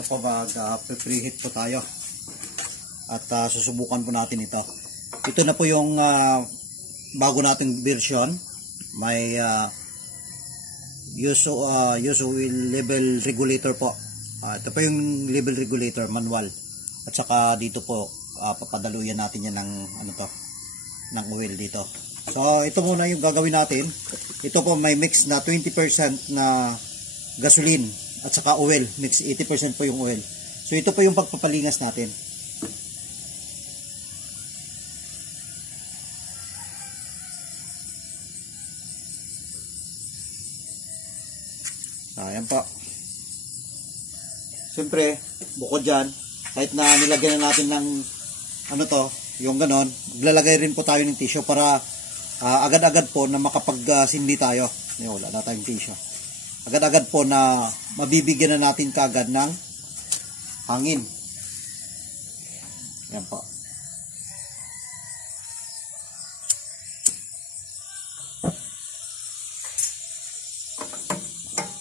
ito po mag-preheat po tayo. At susubukan po natin ito. Ito na po yung bago nating version. May use oil level regulator po. Ito po yung level regulator manual. At saka dito po papadaluyan natin yan ng ng oil dito. So ito muna yung gagawin natin. Ito po may mix na 20% na gasoline at saka oil. Mix 80% po yung oil. So ito po yung pagpapalingas natin. Ayan po. Siyempre, bukod dyan, kahit na nilagyan na natin ng yung ganon, maglalagay rin po tayo ng tissue para agad-agad po na makapag-sindi tayo. Wala na tayong tissue. Agad-agad po na mabibigyan na natin kaagad ng hangin. Ayan po.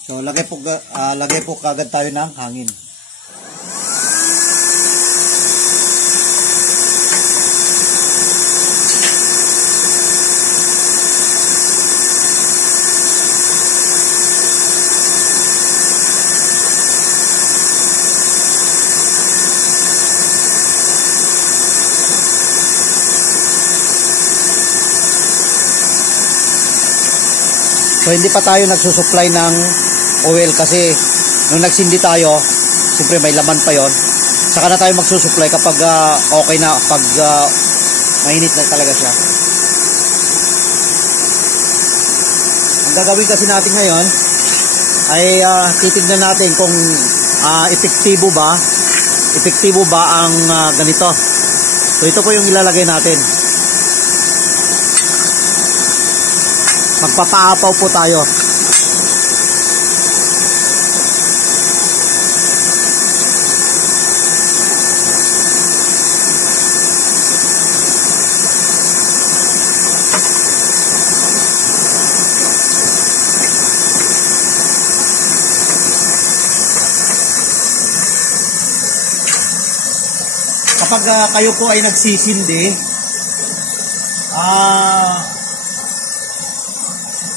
So, lagay po kaagad tayo ng hangin. So, hindi pa tayo nagsusupply ng oil kasi nung nagsindi tayo, siyempre may laman pa yon. Saka na tayo magsusupply kapag okay na, pag mainit na talaga siya. Ang gagawin kasi natin ngayon ay titignan natin kung epektibo ba ang ganito. So ito po yung ilalagay natin. Magpapaapaw po tayo. Kapag kayo po ay nagsisindi,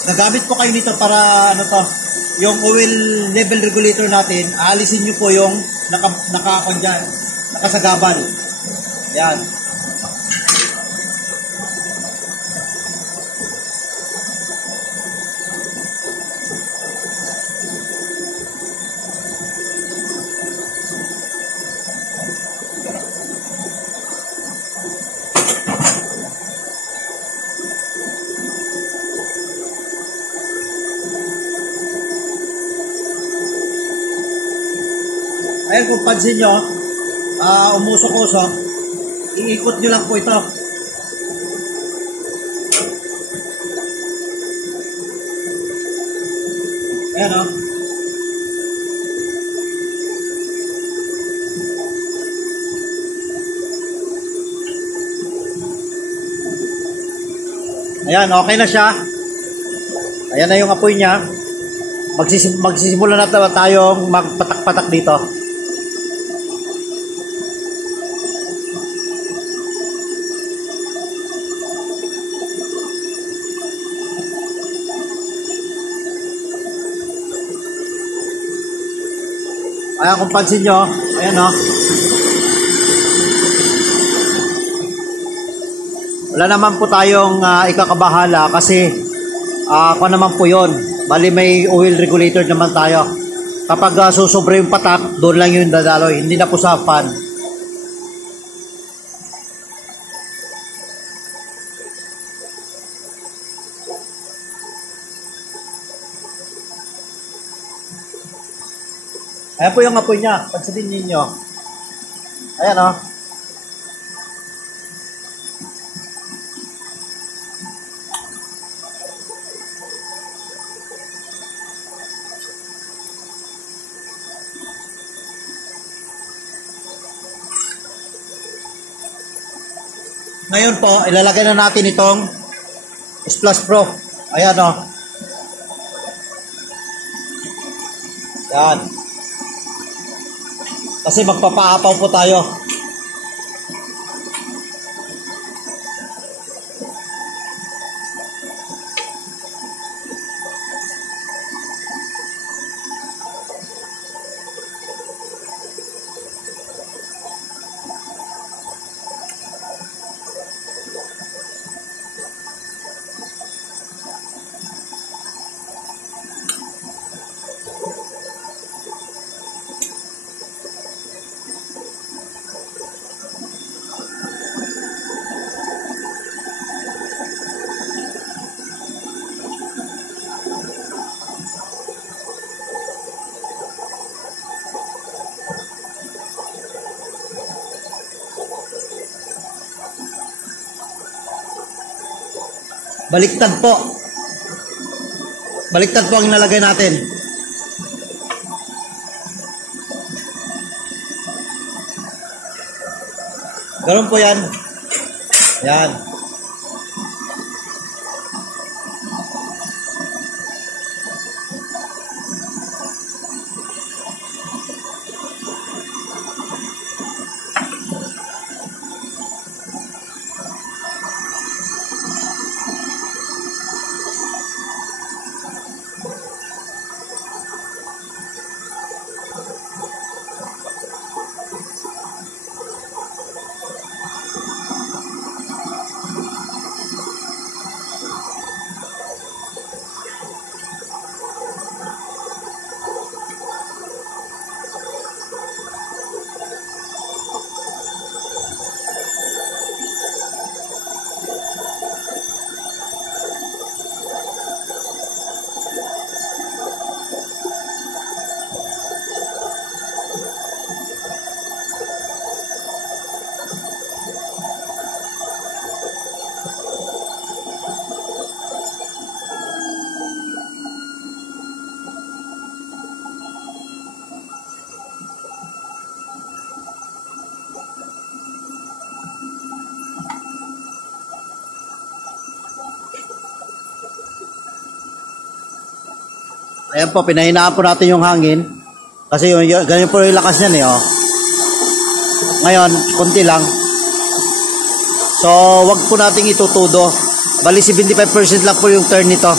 nagamit po kayo nito para yung oil level regulator natin, aalisin nyo po yung nakasagaban. Yan. Ayan, kung pansin nyo, umusok-usok, iikot nyo lang po ito. Ayan o. Ayan, okay na siya. Ayan na yung apoy niya. Magsisimula na tayong magpatak-patak dito. Ayan, kung pansin nyo, ayan o. Wala naman po tayong ikakabahala kasi ako naman po yun. Bali may oil regulator naman tayo. Kapag susobra yung patak, doon lang yung dadaloy. Hindi na po sa pan. Ayan po yung apoy niya. Pansinin ninyo. Ayan o. Ngayon po, ilalagay na natin itong Splash Pro. Ayan o. Yan. Kasi magpapaapaw po tayo. Baliktad po. Baliktad po ang nalagay natin. Ganun po yan. Yan. Ayan po, pinahinaan po natin yung hangin. Kasi ganyan po yung lakas niyan eh. Oh. Ngayon, konti lang. So, wag po nating itutudo. Bali, 75% lang po yung turn nito.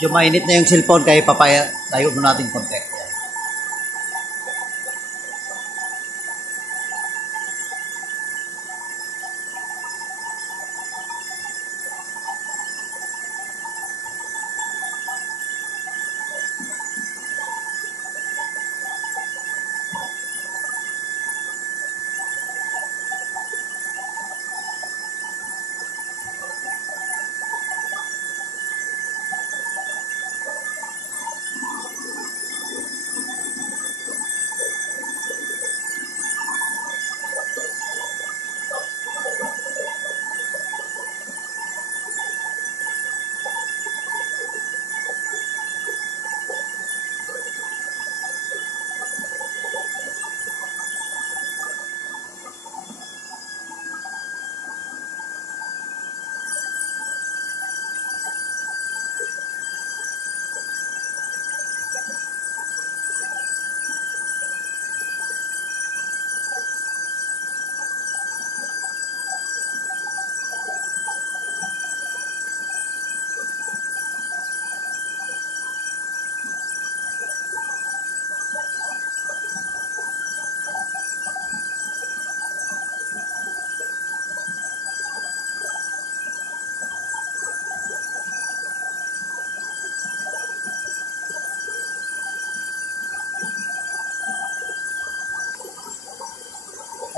Yung mainit na yung cellphone, kaya papaya, tayo mo natin konti.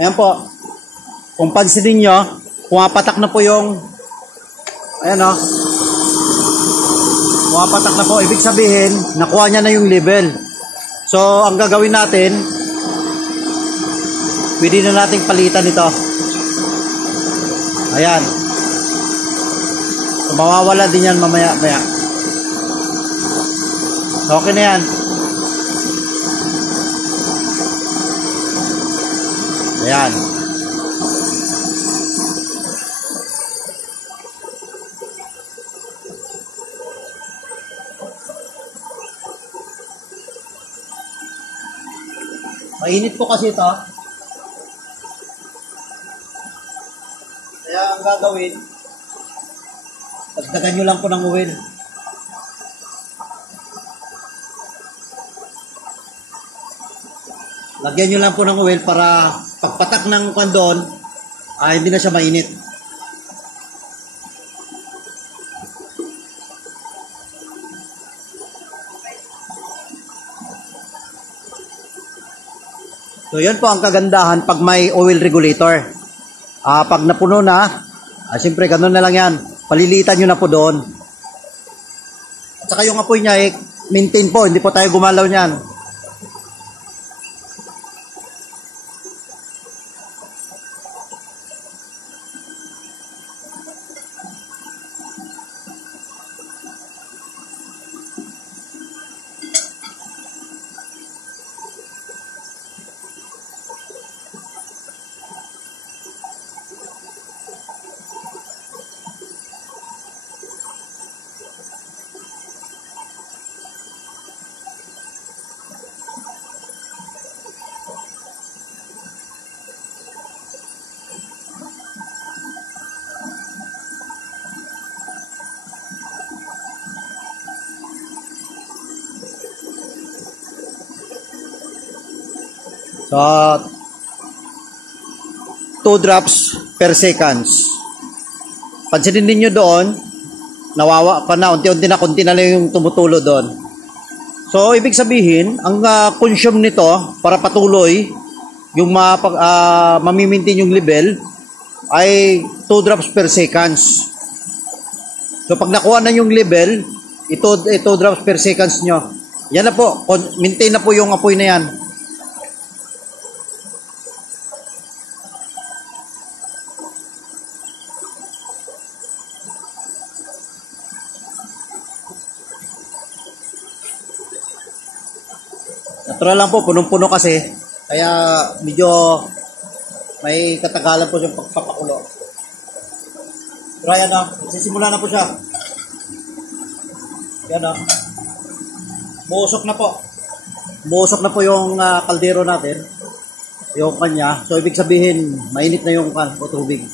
Ayan po. Kung pansinin nyo, pumapatak na po yung, ayan o. Pumapatak na po. Ibig sabihin, nakuha niya na yung level. So, ang gagawin natin, pwede na nating palitan ito. Ayan. So, mawawala din yan mamaya-maya. Okay na yan. Ayan. Mainit po kasi ito. Kaya ang gagawin, dagdagan nyo lang po ng oil. Lagyan nyo lang po ng oil para pagpatak ng kandon, hindi na siya mainit. So yan po ang kagandahan pag may oil regulator. Pag napuno na, siyempre ganun na lang yan. Palilitan nyo na po doon. At saka yung apoy niya, maintain po, hindi po tayo gumalaw niyan. So, 2 drops per seconds. Pansinin ninyo doon, nawawa pa na, unti-unti na, kunti na lang yung tumutulo doon. So, ibig sabihin, ang consume nito, para patuloy, yung mamimintin yung level, ay 2 drops per seconds. So, pag nakuha na yung level, ito 2 drops per seconds nyo. Yan na po, maintain na po yung apoy na yan. Natural lang po, punong-puno kasi. Kaya medyo may katagalan po yung pagpapakulo. Pero ayan na, sisimula na po siya. Yan na. Buusok na po. Buusok na po yung kaldero natin. Yung kanya. So ibig sabihin, mainit na yung tubig.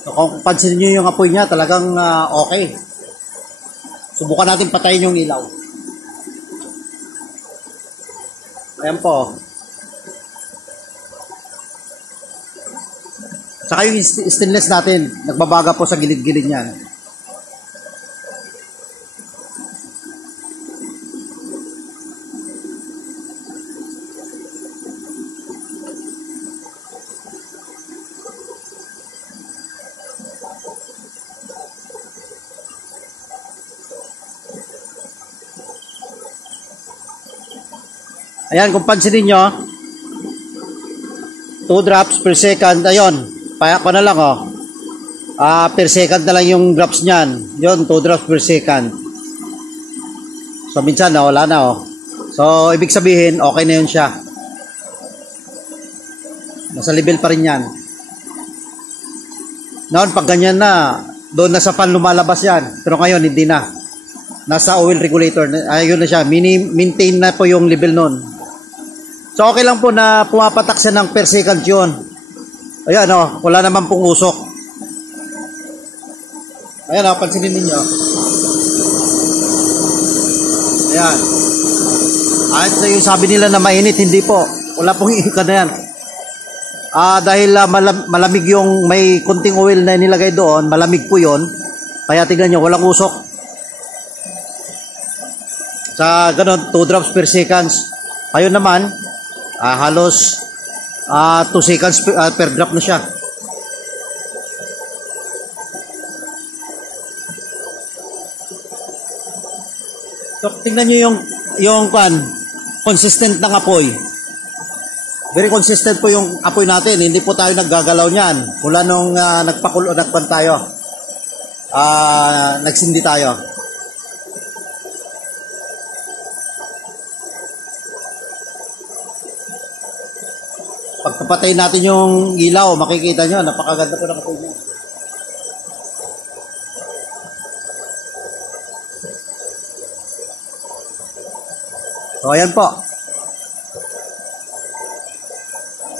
So, kung pansin nyo yung apoy niya, talagang okay. Subukan natin patayin yung ilaw. Ayan po. Saka yung stainless natin, nagbabaga po sa gilid-gilid niyan. Ayan, kung pansinin nyo, 2 drops per second. Ayun, paya ko na lang, oh. Per second na lang yung drops niyan. Yun, 2 drops per second. So, minsan, wala na, oh. So, ibig sabihin, okay na yun siya. Nasa level pa rin yan. Noon, pag ganyan na, doon na sa fan lumalabas yan. Pero ngayon, hindi na. Nasa oil regulator. Ayun na siya. Maintain na po yung level nun. So, okay lang po na pumapatak siya ng per second yun. Ayan, oh, wala naman pong usok. Ayan, oh, pansinin ninyo. Ayan. At yung sabi nila na mainit, hindi po. Wala pong iika na yan. Dahil malamig yung may kunting oil na nilagay doon, malamig po yun. Kaya tignan nyo, walang usok. Sa ganun, 2 drops per seconds. Ayun naman, halos 2 seconds per drop na siya. So, tingnan nyo yung consistent ng apoy. Very consistent po yung apoy natin. Hindi po tayo naggagalaw niyan. Mula nung nagpan tayo. Nagsindi tayo. Pagpapatay natin yung ilaw, makikita nyo, napakaganda po ng apoy niya. So, ayan po.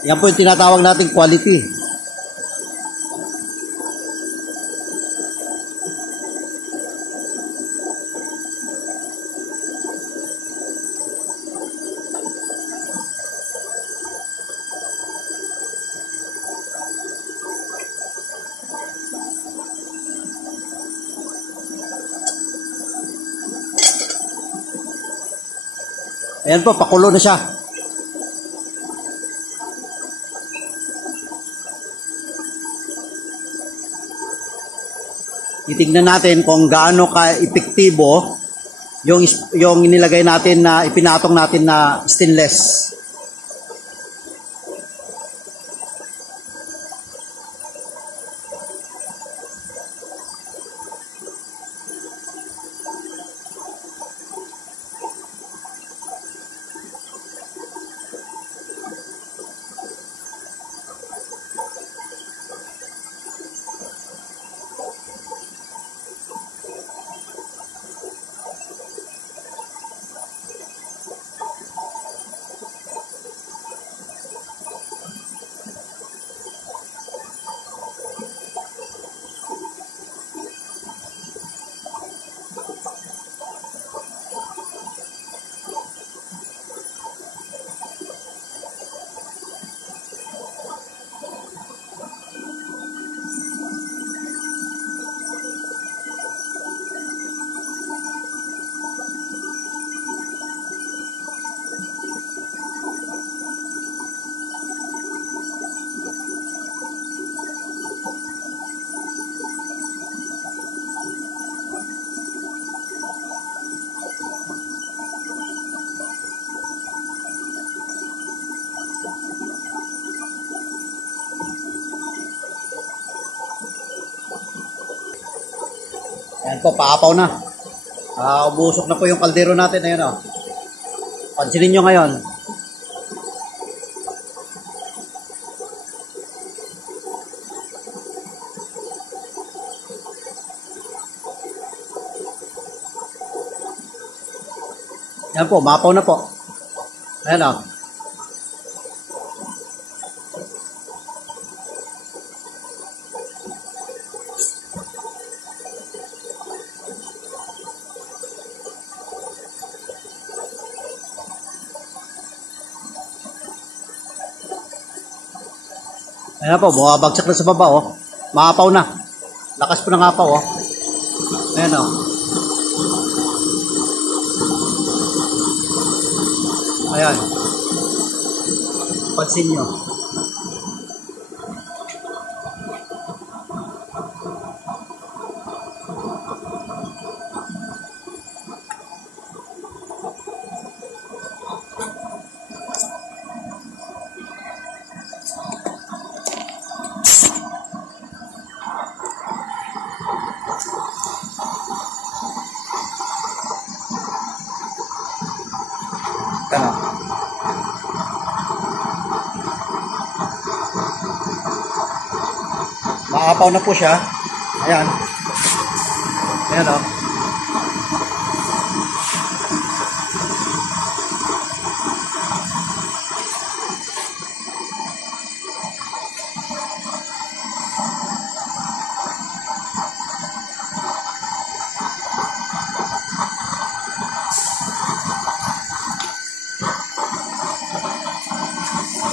Yan po yung tinatawag natin quality. Ayan po, pakulo na siya. Titignan natin kung gaano ka-epektibo yung inilagay natin na ipinatong natin na stainless. Ayan po, paapaw na. Ubusok na po yung kaldero natin. Ayan o. Pansinin nyo ngayon. Ayan po, maapaw na po. Ayan o. Ayan po, bumabagsak na sa baba, oh. Maapaw na. Lakas po ng apaw, oh. Ayan, oh. Ayan. Pansin nyo. Ano? Maapaw na po siya. Ayan. Ayan, oh.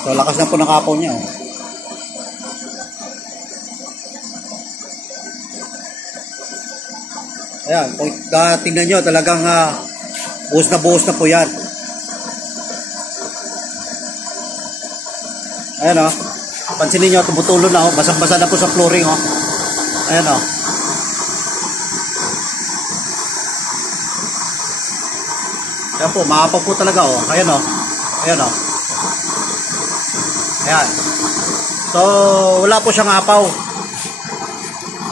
So, lakas na po ng apaw niya, oh. Ayan, kung tingnan nyo, talagang buhos na po yan. Ayan, oh. Pansinin nyo, tumutulo na, oh. Basang-basa na po sa flooring, oh. Ayan, oh. Ayan po, maapaw po talaga, oh. Ayan, oh. Ayan, oh. Ayan. So, wala po siyang apaw.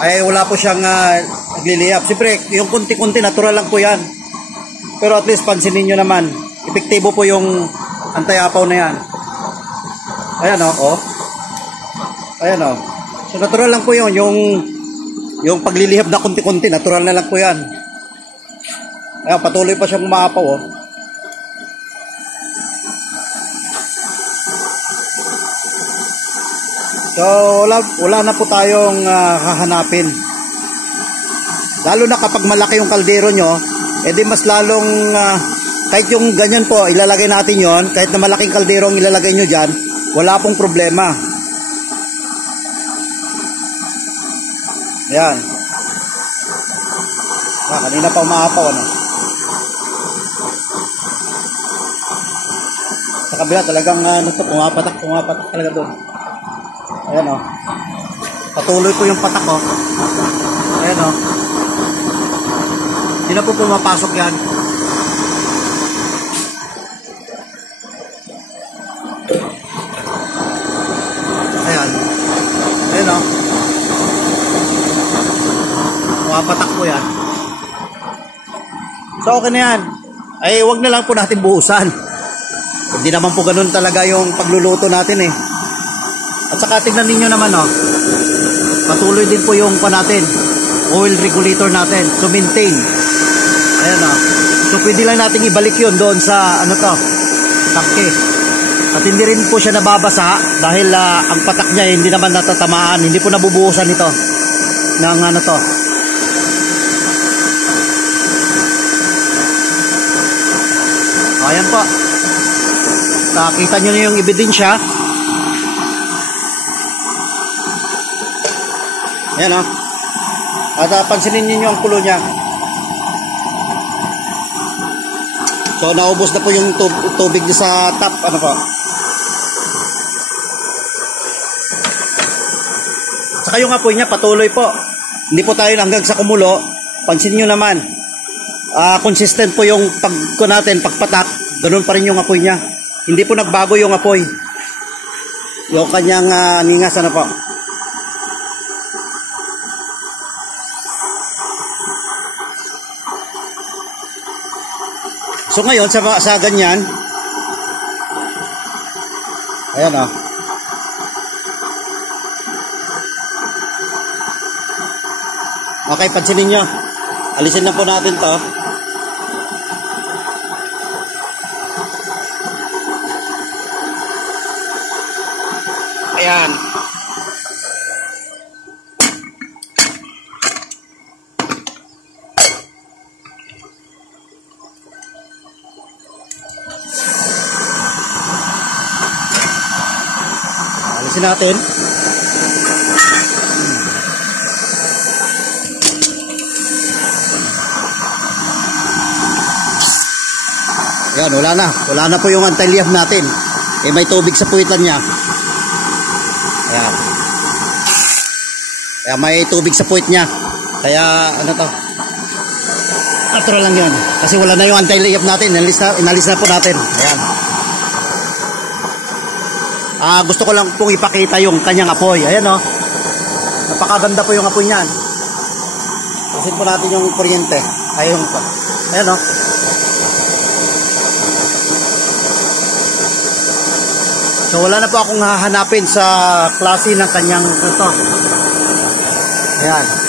Ay, wala po siyang nagliliyap. Siyempre, yung kunti-kunti, natural lang po yan. Pero at least, pansinin nyo naman, epektibo po yung anti-apaw na yan. Ayan, o. Oh. Ayan, o. Oh. So, natural lang po yun. Yung paglilihap na kunti-kunti, natural na lang po yan. Ayan, patuloy pa siyang umaapaw, o. Oh. So, wala na po tayong hahanapin. Lalo na kapag malaki yung kaldero nyo, edi mas lalong, kahit yung ganyan po, ilalagay natin yon, kahit na malaking kaldero ang ilalagay nyo dyan, wala pong problema. Ayan. Kanina pa umaapaw, ano. Sa kabila talagang, pumapatak talaga doon. Ayan, o. Patuloy po yung patak, o. Ayan, o. Hindi na po pumapasok yan. Ayan. Ayan, o. Pumapatak po yan. So, okay na yan. Ay, wag na lang po natin buhusan. Hindi naman po ganun talaga yung pagluluto natin, eh. At saka tingnan ninyo naman, oh. Patuloy din po yung natin, oil regulator natin to maintain. Ayan, oh. So pwede lang natin ibalik yun doon sa tangke. At hindi rin po siya nababasa dahil ang patak niya hindi naman natatamaan, hindi po nabubuhusan ito ng to. Ayan po. Nakita nyo na yung ebidensya. Ayan, o. At pansinin niyo ang kulo niya. So, naubos na po yung tubig niya sa tap. Ano po? Saka yung apoy niya, patuloy po. Hindi po tayo hanggang sa kumulo. Pansinin niyo naman. Consistent po yung pagpatak. Ganun pa rin yung apoy niya. Hindi po nagbago yung apoy. Yung kanyang ningas, ano po? So ngayon sa ganyan, ayan, o. Okay, pansinin nyo. Alisin na po natin to. Ayan. Alisin natin. Ayan, wala na. Wala na po yung anti-liaf natin. Eh, may tubig sa puwitan niya. Ayan. Kaya may tubig sa puwit niya. Kaya, ano to? Natural lang yun. Kasi wala na yung anti-liaf natin. Inalis na po natin. Ayan. Gusto ko lang pong ipakita yung kanyang apoy. Ayan, oh. Napakaganda po yung apoy niyan. Pusin po natin yung kuryente. Ayan, oh. So wala na po akong hahanapin sa klase ng kanyang ito. Ayan.